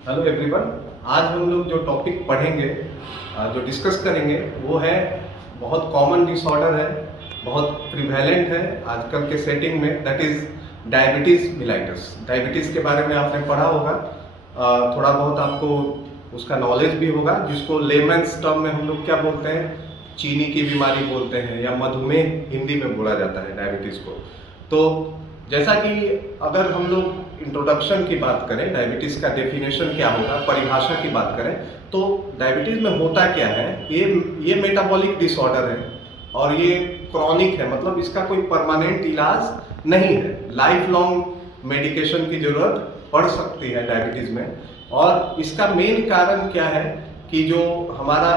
Hello everyone. आज हम लोग जो टॉपिक पढ़ेंगे, जो डिस्कस करेंगे वो है बहुत कॉमन डिसऑर्डर है, बहुत प्रिवेलेंट है आजकल के सेटिंग में, that is diabetes mellitus. Diabetes के बारे में आपने पढ़ा होगा, थोड़ा बहुत आपको उसका नॉलेज भी होगा, जिसको लेमन्स टर्म में हम लोग क्या बोलते हैं, चीनी की बीमारी बोलते हैं या मधुमेह हिंदी में बोला जाता है डायबिटीज को। तो जैसा कि अगर हम लोग इंट्रोडक्शन की बात करें, डायबिटीज का डेफिनेशन क्या होगा, परिभाषा की बात करें, तो डायबिटीज में होता क्या है, ये मेटाबॉलिक डिसऑर्डर है और ये क्रॉनिक है, मतलब इसका कोई परमानेंट इलाज नहीं है। लाइफ लॉन्ग मेडिकेशन की जरूरत पड़ सकती है डायबिटीज में। और इसका मेन कारण क्या है कि जो हमारा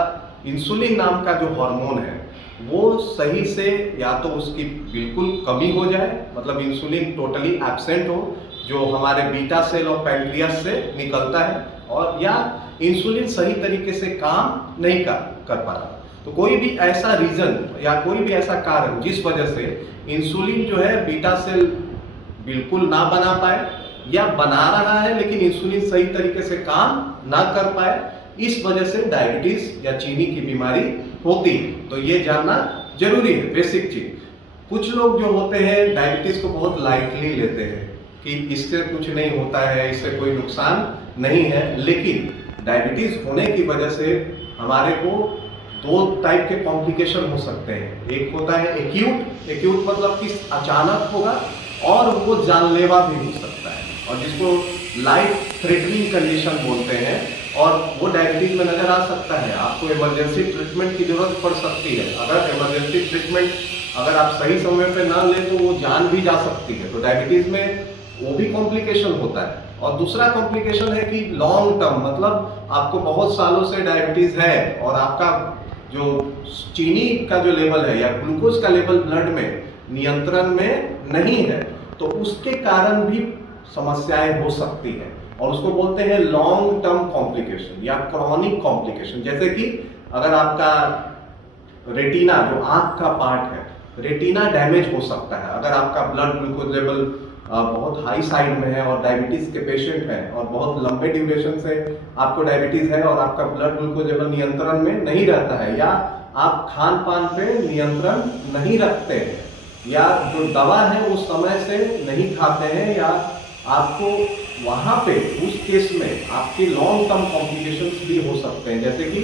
इंसुलिन नाम का जो हार्मोन है वो सही से या तो उसकी बिल्कुल कमी हो जाए, मतलब इंसुलिन टोटली एब्सेंट हो, जो हमारे बीटा सेल और पैंक्रियास से निकलता है, और या इंसुलिन सही तरीके से काम नहीं कर पा रहा। तो कोई भी ऐसा रीजन या कोई भी ऐसा कारण जिस वजह से इंसुलिन जो है बीटा सेल बिल्कुल ना बना पाए, या बना रहा है लेकिन इंसुलिन सही तरीके से काम ना कर पाए, इस वजह से डायबिटीज या चीनी की बीमारी होती है। तो ये जानना जरूरी है, बेसिक चीज। कुछ लोग जो होते हैं डायबिटीज को बहुत लाइटली लेते हैं कि इससे कुछ नहीं होता है, इससे कोई नुकसान नहीं है, लेकिन डायबिटीज होने की वजह से हमारे को दो टाइप के कॉम्प्लिकेशन हो सकते हैं। एक होता है एक्यूट मतलब कि अचानक होगा, और वो जानलेवा भी हो सकता है, और जिसको लाइफ थ्रेटनिंग कंडीशन बोलते हैं, और वो डायबिटीज में नजर आ सकता है। आपको इमरजेंसी ट्रीटमेंट की जरूरत पड़ सकती है। अगर इमरजेंसी ट्रीटमेंट अगर आप सही समय पे ना लें तो वो जान भी जा सकती है। तो डायबिटीज में वो भी कॉम्प्लिकेशन होता है। और दूसरा कॉम्प्लिकेशन है कि लॉन्ग टर्म, मतलब आपको बहुत सालों से डायबिटीज है और आपका जो चीनी का जो लेवल है या ग्लूकोज का लेवल ब्लड में नियंत्रण में नहीं है, तो उसके कारण भी समस्याएं हो सकती हैं, और उसको बोलते हैं लॉन्ग टर्म कॉम्प्लिकेशन या क्रॉनिक कॉम्प्लिकेशन। जैसे कि अगर आपका रेटिना, जो आंख का पार्ट है, रेटिना डैमेज हो सकता है। अगर आपका ब्लड ग्लूकोज लेवल बहुत हाई साइड में है और डायबिटीज के पेशेंट हैं, और बहुत लंबे ड्यूरेशन से आपको डायबिटीज है और आपका ब्लड ग्लूकोज लेवल नियंत्रण में नहीं रहता है, या आप खान पान पे नियंत्रण नहीं रखते हैं, या जो दवा है वो समय से नहीं खाते हैं, या आपको वहां पे उस केस में आपके लॉन्ग टर्म कॉम्प्लिकेशंस भी हो सकते हैं, जैसे कि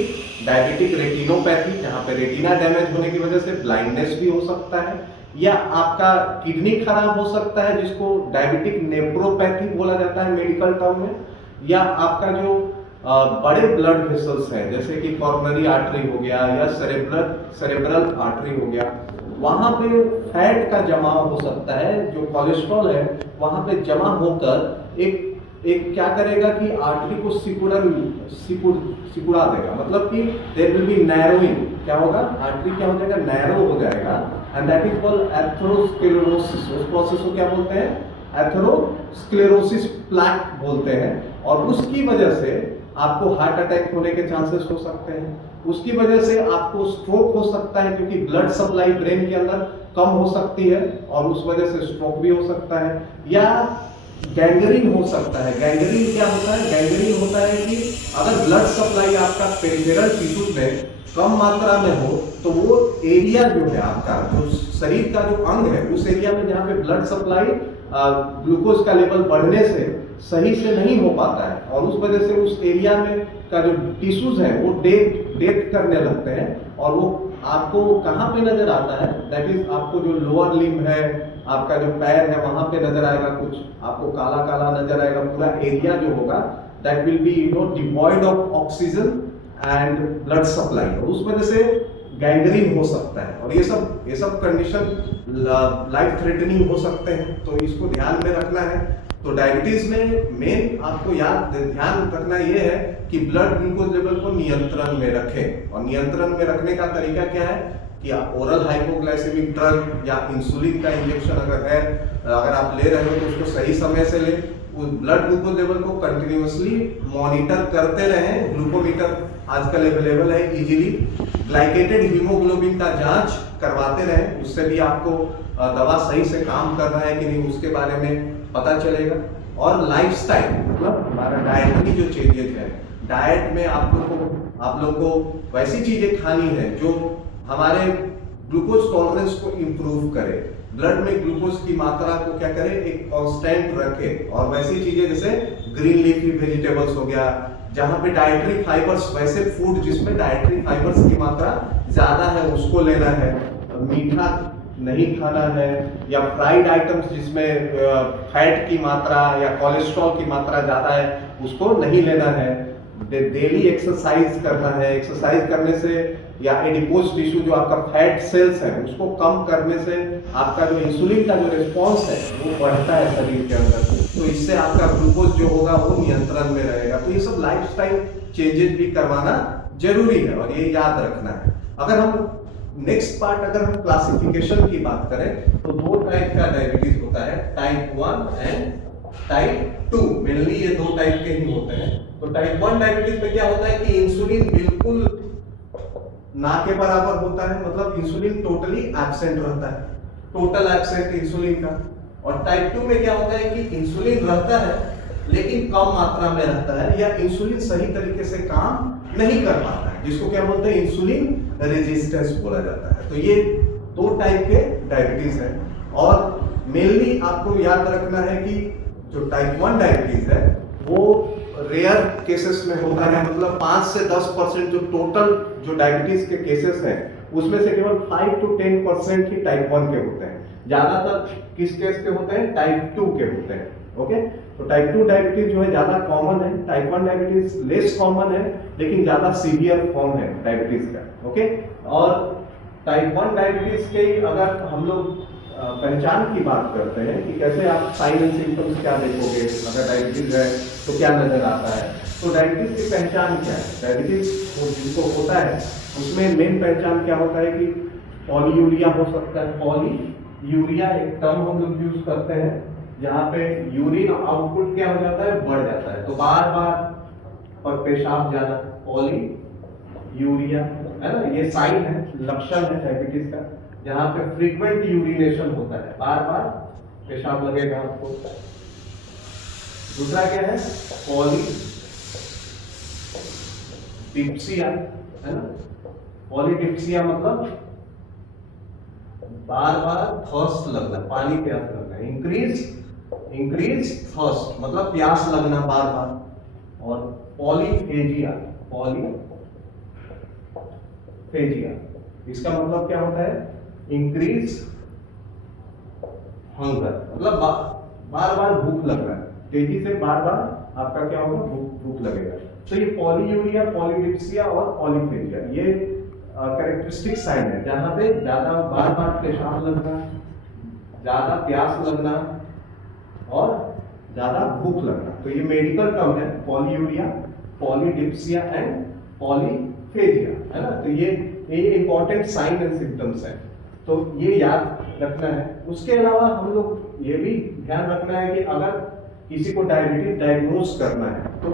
डायबिटिक रेटिनोपैथी, जहां पे रेटिना डैमेज होने की वजह से ब्लाइंडनेस भी हो सकता है, या आपका किडनी खराब हो सकता है जिसको डायबिटिक नेफ्रोपैथी बोला जाता है मेडिकल टर्म में, या आपका जो बड़े ब्लड वेसल्स हैं जैसे कि कॉर्नरी आर्टरी हो गया या सेरेब्रल आर्टरी हो गया, वहां पे फैट का जमाव हो सकता है। जो कोलेस्ट्रॉल है वहां पे जमा होकर एक एक क्या करेगा कि आर्टरी को सिकुड़ा देगा, मतलब कि देयर विल बी नैरोइंग। क्या होगा, आर्टरी क्या हो जाएगा, नैरो हो जाएगा, and that is called atherosclerosis. उस प्रोसेस को क्या बोलते हैं, एथेरोस्क्लेरोसिस प्लैक बोलते हैं। और उसकी वजह से आपको हार्ट अटैक होने के चांसेस हो सकते हैं, उसकी वजह से आपको स्ट्रोक हो सकता है, क्योंकि ब्लड सप्लाई ब्रेन के अंदर कम हो सकती है और उस वजह से स्ट्रोक भी हो सकता है, या गैंग्रीन हो सकता है। गैंग्रीन क्या होता है, गैंग्रीन होता है कि अगर ब्लड सप्लाई आपका पेरिफेरल टिश्यूज में कम मात्रा में हो, तो वो एरिया जो है आपका, जो शरीर का जो अंग है, उस एरिया में जहाँ पे ब्लड सप्लाई ग्लूकोज का लेवल बढ़ने से सही से नहीं हो पाता है, और उस वजह से उस एरिया में का जो टिश्यूज है वो डेथ करने लगते हैं। और वो आपको कहाँ पे नजर आता है, दैट इज आपको जो लोअर लिम्ब है, आपका जो पैर है, वहां पे नजर आएगा, कुछ आपको काला काला नजर आएगा। पूरा एरिया जो होगा that will be devoid of oxygen and blood supply, और उस वजह से गैंग्रीन हो सकता है। और ये सब कंडीशन लाइफ थ्रेटनिंग हो सकते हैं, तो इसको ध्यान में रखना है। तो डायबिटीज में मेन आपको ध्यान रखना ये है कि ब्लड ग्लूकोज लेवल को नियंत्रण में रखें, और नियंत्रण में रखने का तरीका क्या है कि ओरल हाइपोग्लाइसेमिक ड्रग या इंसुलिन का इंजेक्शन अगर आप ले रहे हो तो उसको सही समय से लें। उस ब्लड ग्लूकोज लेवल को कंटिन्यूअसली मॉनिटर करते रहें। ग्लूकोमीटर आजकल अवेलेबल है इजीली। ग्लाइकेटेड हीमोग्लोबिन का जांच करवाते रहें, उससे भी आपको दवा सही से काम कर रहा है कि नहीं उसके बारे में पता चलेगा। और लाइफस्टाइल मतलब हमारा डाइटरी जो चेंजेस है, डाइट में आप लोग को वैसी चीजें खानी है जो हमारे ग्लूकोज टॉलरेंस को इम्प्रूव करे, ब्लड में ग्लूकोज की मात्रा को क्या करे, एक कांस्टेंट रखे। और वैसी चीजें जैसे ग्रीन लीफी वेजिटेबल्स हो गया, जहां पे डाइटरी फाइबर्स, वैसे फूड जिसमें डाइटरी फाइबर्स की मात्रा ज्यादा है उसको लेना है। मीठा नहीं खाना है, या फ्राइड आइटम्स जिसमें फैट की मात्रा या कोलेस्ट्रॉल की मात्रा ज्यादा है उसको नहीं लेना है। डेली एक्सरसाइज करना है, एक्सरसाइज करने से या एडिपोज टिश्यू जो आपका फैट सेल्स है उसको कम करने से आपका जो इंसुलिन का जो रिस्पॉन्स है वो बढ़ता है शरीर के अंदर, तो इससे आपका ग्लूकोज जो होगा वो नियंत्रण में रहेगा। तो ये सब लाइफस्टाइल चेंजेस भी करवाना जरूरी है और ये याद रखना है। अगर हम नेक्स्ट पार्ट, अगर हम क्लासिफिकेशन की बात करें तो दो टाइप का डायबिटीज होता है, टाइप 1 एंड टाइप 2। मेनली ये दो टाइप के ही होते हैं। तो टाइप 1 डायबिटीज में क्या होता है कि इंसुलिन बिल्कुल ना के बराबर होता है, मतलब इंसुलिन टोटली एब्सेंट रहता है, टोटल एब्सेंट इंसुलिन का। और टाइप 2 में क्या होता है कि इंसुलिन रहता है लेकिन कम मात्रा में रहता है, या इंसुलिन सही तरीके से काम नहीं कर पाता है, जिसको क्या बोलते हैं, इंसुलिन रेजिस्टेंस बोला जाता है। तो ये दो टाइप के डायबिटीज है। और मेनली आपको याद रखना है कि जो टाइप 1 डायबिटीज है वो रेयर केसेस में होता है, मतलब 5 से 10% जो टोटल जो डायबिटीज के केसेस हैं उसमें से केवल 5 to 10% ही टाइप 1 के होते हैं। ज्यादातर किस केस के होते हैं, टाइप 2 के होते हैं। ओके, तो टाइप 2 डायबिटीज जो है ज्यादा कॉमन है, टाइप 1 डायबिटीज लेस कॉमन है लेकिन ज्यादा सीवियर फॉर्म है डायबिटीज का। ओके, और टाइप 1 डायबिटीज के अगर हम लोग पहचान की बात करते हैं कि कैसे आप साइन एंड सिम्टम्स क्या देखोगे, अगर डायबिटीज है तो क्या नजर आता है, तो डायबिटीज की पहचान क्या है। डायबिटीज जिनको होता है उसमें मेन पहचान क्या होता है कि पॉलीयूरिया हो सकता है। पॉलीयूरिया एक टर्म हम लोग यूज करते हैं जहाँ पे यूरिन आउटपुट क्या हो जाता है, बढ़ जाता है, तो बार बार और पेशाब जाना, पॉलीयूरिया है ना, ये साइन है, लक्षण है डायबिटीज का, जहाँ पे फ्रीक्वेंट यूरिनेशन होता है, बार बार पेशाब लगेगा आपको। दूसरा क्या है, पॉलीडिप्सिया है ना, पॉलीडिप्सिया मतलब बार बार थर्स्ट लगना, पानी प्यास लगना, इंक्रीज थर्स्ट मतलब प्यास लगना बार बार। और पॉलीफेजिया इसका मतलब क्या होता है, इंक्रीज हंगर, मतलब बार बार भूख लगना, तेजी से बार बार आपका क्या होगा, भूख लगेगा। तो ये पॉलीयूरिया, पॉलीडिप्सिया और पॉलीफेजिया ये कैरेक्टरिस्टिक साइन है जहां पे ज्यादा बार बार पेशाब लगना, ज्यादा प्यास लगना और ज्यादा भूख लगना। तो ये मेडिकल टर्म है, पॉलीयूरिया, पॉलीडिप्सिया एंड पॉलीफेजिया है ना। तो ये इंपॉर्टेंट साइन एंड सिम्टम्स है, तो ये याद रखना है। उसके अलावा हम लोग ये भी ध्यान रखना है कि अगर किसी को डायबिटीज डायग्नोज करना है तो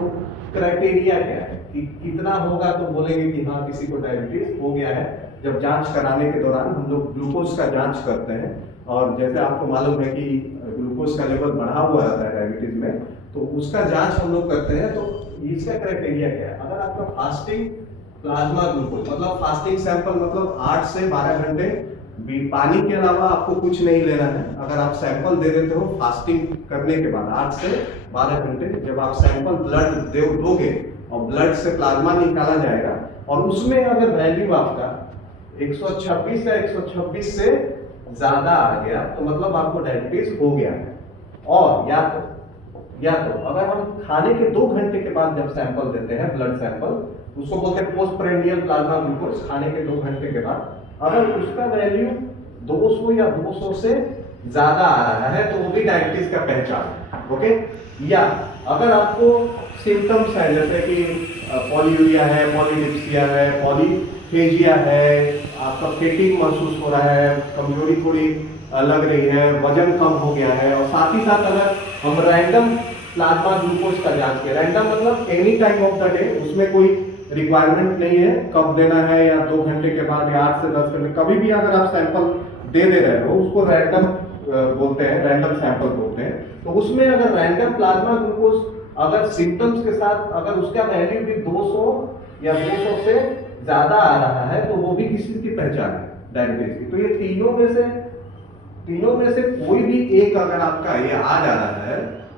क्राइटेरिया क्या है कि कितना होगा तो बोलेंगे कि हाँ किसी को डायबिटीज हो गया है। जब जांच कराने के दौरान हम लोग ग्लूकोज का जांच करते हैं, और जैसे आपको मालूम है कि ग्लूकोज का लेवल बढ़ा हुआ रहता है डायबिटीज में, तो उसका जांच हम लोग करते हैं। तो इसका क्राइटेरिया क्या है, अगर आपका फास्टिंग प्लाज्मा ग्लूकोज मतलब फास्टिंग सैंपल मतलब 8 से 12 घंटे पानी के अलावा आपको कुछ नहीं लेना है। अगर आप सैंपल दे देते हो फास्टिंग करने के बाद 8 से 12 घंटे, जब आप सैंपल ब्लड दोगे और ब्लड से प्लाज्मा निकाला जाएगा और उसमें अगर वैल्यू आपका 126 या 126 से ज्यादा आ गया तो मतलब आपको डायबिटीज हो गया है। और या तो अगर हम खाने के 2 घंटे के बाद जब सैंपल देते हैं ब्लड सैंपल, उसको बोलते हैं पोस्ट प्रेंडियल प्लाज्मा ग्लूकोज, खाने के 2 घंटे के बाद अगर उसका वैल्यू 200 या 200 से ज्यादा आ रहा है तो वो भी डायबिटीज का पहचान है। ओके, या अगर आपको सिम्टम्स है जैसे कि पॉलीयूरिया है, पॉलीडिप्सिया है, पॉलीफेजिया है, आपका फेटिंग महसूस हो रहा है, कमजोरी थोड़ी लग रही है, वजन कम हो गया है, और साथ ही साथ अगर हम रैंडम प्लाज्मा ग्लूकोज का जांच करें, रैंडम मतलब any time of the day, उसमें कोई रिक्वायरमेंट नहीं है कब देना है या 2 घंटे के बाद या 8 से 10 घंटे, कभी भी अगर आप सैंपल दे रहे हो उसको रैंडम बोलते हैं, रैंडम सैंपल बोलते हैं। तो उसमें अगर रैंडम प्लाज्मा ग्लूकोज अगर सिम्टम्स के साथ अगर उसका वैल्यू भी 200 या 200 से ज़्यादा आ रहा है तो वो भी किसी की पहचान है डायबिटीज की। तो ये तीनों में से कोई भी एक अगर आपका ये आ जा रहा है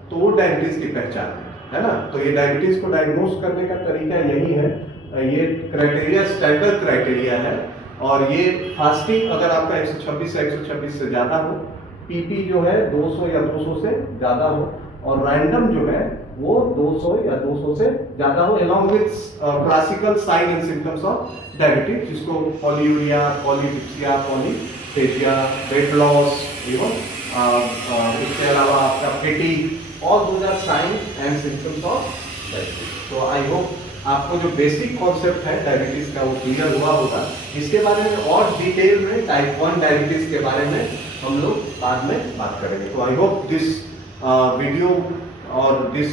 तो वो डायबिटीज की पहचान है ना। तो ये डायबिटीज को डायग्नोस करने का तरीका यही है, ये क्राइटेरिया स्टैंडर्ड क्राइटेरिया है। और ये फास्टिंग अगर आपका 126 से 126 से ज़्यादा हो, पीपी जो है 200 या 200 से ज़्यादा हो, और रैंडम जो है वो 200 या 200 से ज़्यादा हो, along with classical sign and symptoms of diabetes, जिसको polyuria, polydipsia, polyphagia, weight loss, इसके अलावा आपका fatigue, all those are sign and symptoms of diabetes. तो आई होप आपको जो बेसिक कॉन्सेप्ट है डायबिटीज का वो क्लियर हुआ होगा। इसके बारे में और डिटेल में टाइप 1 डायबिटीज के बारे में हम लोग बाद में बात करेंगे। तो आई होप दिस वीडियो और this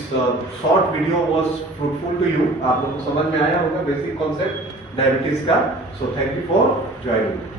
short video was fruitful to you. आप लोगों को समझ में आया होगा बेसिक कॉन्सेप्ट डायबिटीज का। So thank you for joining.